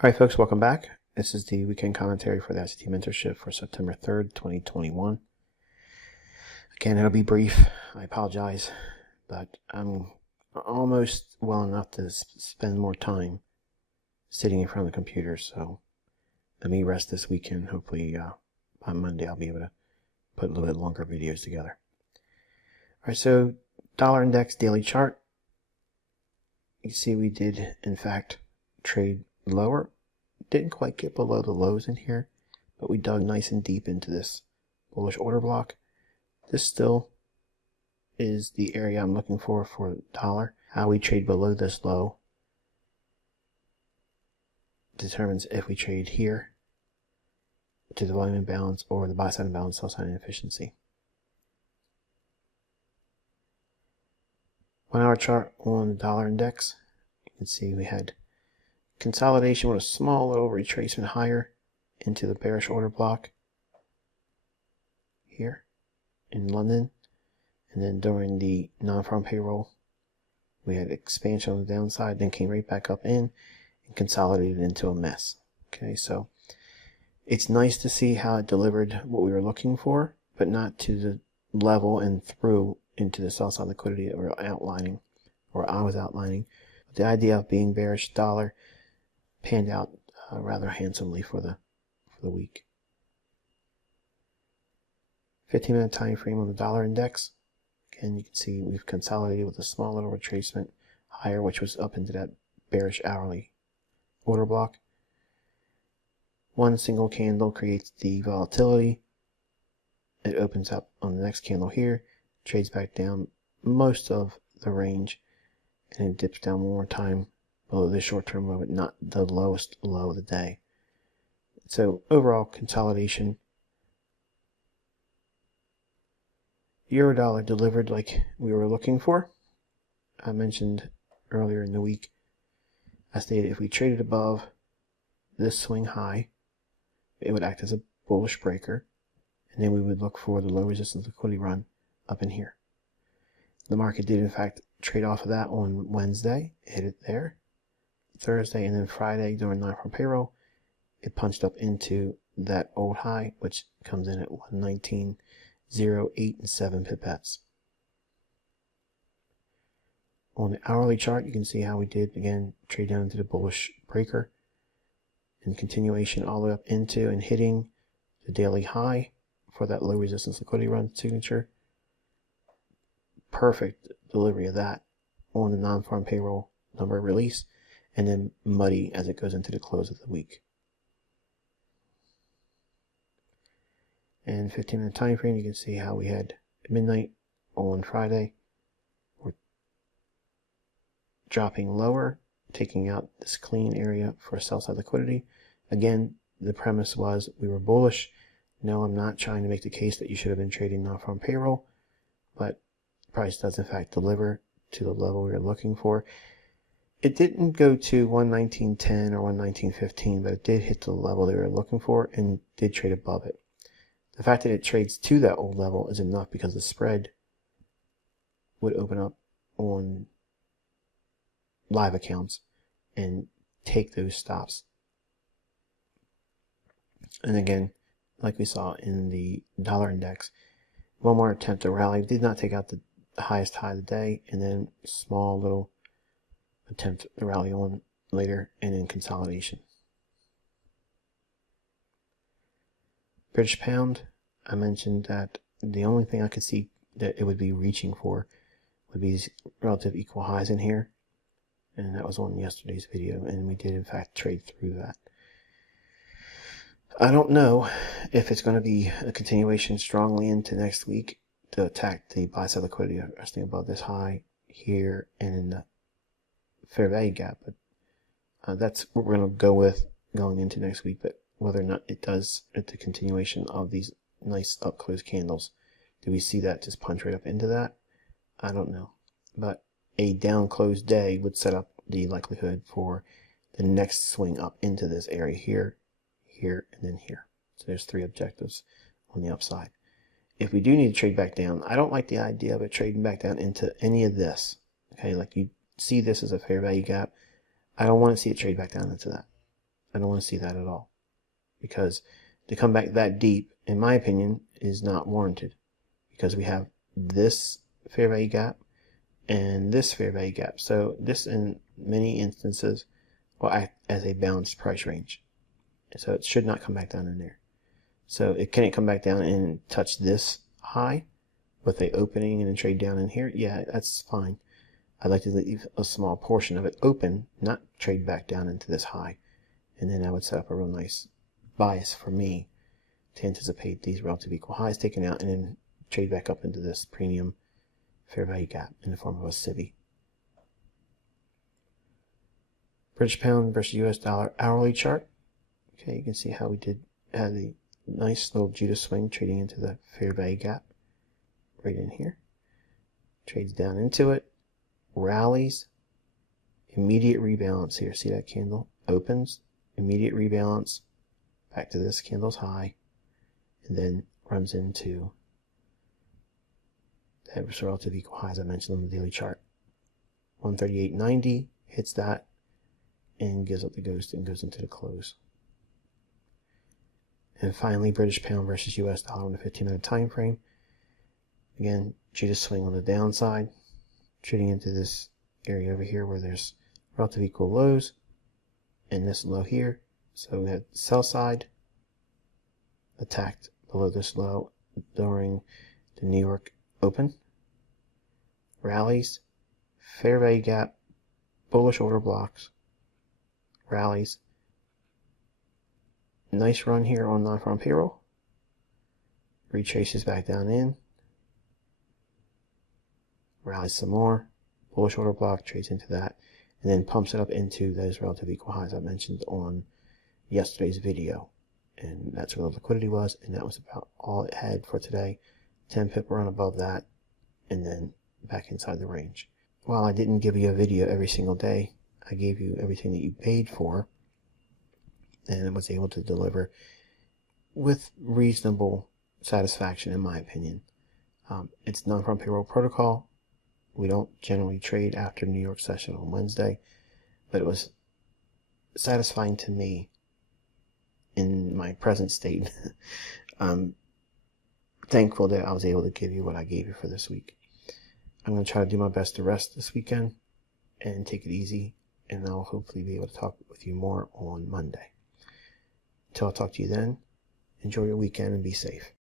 All right, folks, welcome back. This is the weekend commentary for the ICT Mentorship for September 3rd, 2021. Again, it'll be brief. I apologize, but I'm almost well enough to spend more time sitting in front of the computer, so let me rest this weekend. Hopefully, by Monday, I'll be able to put a little bit longer videos together. All right, so dollar index daily chart. You see we did, in fact, trade lower. Didn't quite get below the lows in here, but we dug nice and deep into this bullish order block. This still is the area I'm looking for dollar. How we trade below this low determines if we trade here to the volume imbalance or the buy side imbalance, sell side inefficiency. 1 hour chart on the dollar index. You can see we had consolidation with a small little retracement higher into the bearish order block here in London. And then during the non-farm payroll, we had expansion on the downside, then came right back up in and consolidated into a mess. Okay, so it's nice to see how it delivered what we were looking for, but not to the level and through into the sell side liquidity that we're outlining, or I was outlining. The idea of being bearish dollar panned out rather handsomely for the week. 15-minute time frame on the dollar index. Again, you can see we've consolidated with a small little retracement higher, which was up into that bearish hourly order block. One single candle creates the volatility. It opens up on the next candle here, trades back down most of the range, and it dips down one more time below the short-term low, but not the lowest low of the day. So overall consolidation. Euro dollar delivered like we were looking for. I mentioned earlier in the week, I stated if we traded above this swing high, it would act as a bullish breaker, and then we would look for the low resistance liquidity run up in here. The market did in fact trade off of that on Wednesday, hit it there. Thursday and then Friday during non-farm payroll, it punched up into that old high, which comes in at 119.08 and 7 pipettes. On the hourly chart, you can see how we did again trade down into the bullish breaker and continuation all the way up into and hitting the daily high for that low resistance liquidity run signature. Perfect delivery of that on the non-farm payroll number release, and then muddy as it goes into the close of the week. And 15-minute time frame, you can see how we had midnight on Friday. We're dropping lower, taking out this clean area for sell side liquidity. Again, the premise was we were bullish. No, I'm not trying to make the case that you should have been trading non-farm payroll, but price does in fact deliver to the level we were looking for. It didn't go to 119.10 or 119.15, but it did hit the level they were looking for and did trade above it. The fact that it trades to that old level is enough because the spread would open up on live accounts and take those stops. And again, like we saw in the dollar index, one more attempt to rally. Did not take out the highest high of the day, and then small little attempt to rally on later, and then consolidation. British pound, I mentioned that the only thing I could see that it would be reaching for would be these relative equal highs in here, and that was on yesterday's video, and we did in fact trade through that. I don't know if it's going to be a continuation strongly into next week to attack the buy side liquidity resting above this high here and in the fair value gap, but that's what we're going to go with going into next week. But whether or not it does at the continuation of these nice up close candles, do we see that just punch right up into that? I don't know, but a down close day would set up the likelihood for the next swing up into this area here, here, and then here. So there's three objectives on the upside. If we do need to trade back down, I don't like the idea of it trading back down into any of this. Okay, like you see this as a fair value gap. I don't want to see it trade back down into that. I don't want to see that at all, because to come back that deep, in my opinion, is not warranted, because we have this fair value gap and this fair value gap. So this, in many instances, will act as a balanced price range. So it should not come back down in there. So it can't come back down and touch this high with a opening and then trade down in here. Yeah, that's fine. I'd like to leave a small portion of it open, not trade back down into this high. And then I would set up a real nice bias for me to anticipate these relative equal highs taken out and then trade back up into this premium fair value gap in the form of a CIVI. British pound versus US dollar hourly chart. Okay, you can see how we had a nice little Judas swing trading into the fair value gap right in here. Trades down into it, rallies, immediate rebalance here. See that candle? Opens, immediate rebalance, back to this candle's high, and then runs into that relative equal highs I mentioned on the daily chart. 138.90 hits that and gives up the ghost and goes into the close. And finally, British pound versus US dollar on the 15-minute time frame. Again, Judas swing on the downside, trading into this area over here where there's relative equal lows and this low here. So we have sell side attacked below this low during the New York Open. Rallies, fair value gap, bullish order blocks, rallies. Nice run here on non-farm payroll. Retraces back down in. Rallies some more. Bullish order block, trades into that. And then pumps it up into those relative equal highs I mentioned on yesterday's video. And that's where the liquidity was. And that was about all it had for today. 10 pip run above that. And then back inside the range. While I didn't give you a video every single day, I gave you everything that you paid for. And was able to deliver with reasonable satisfaction, in my opinion. It's non-farm payroll protocol. We don't generally trade after New York session on Wednesday, but it was satisfying to me in my present state. I'm thankful that I was able to give you what I gave you for this week. I'm going to try to do my best to rest this weekend and take it easy, and I'll hopefully be able to talk with you more on Monday. Until I talk to you then, enjoy your weekend and be safe.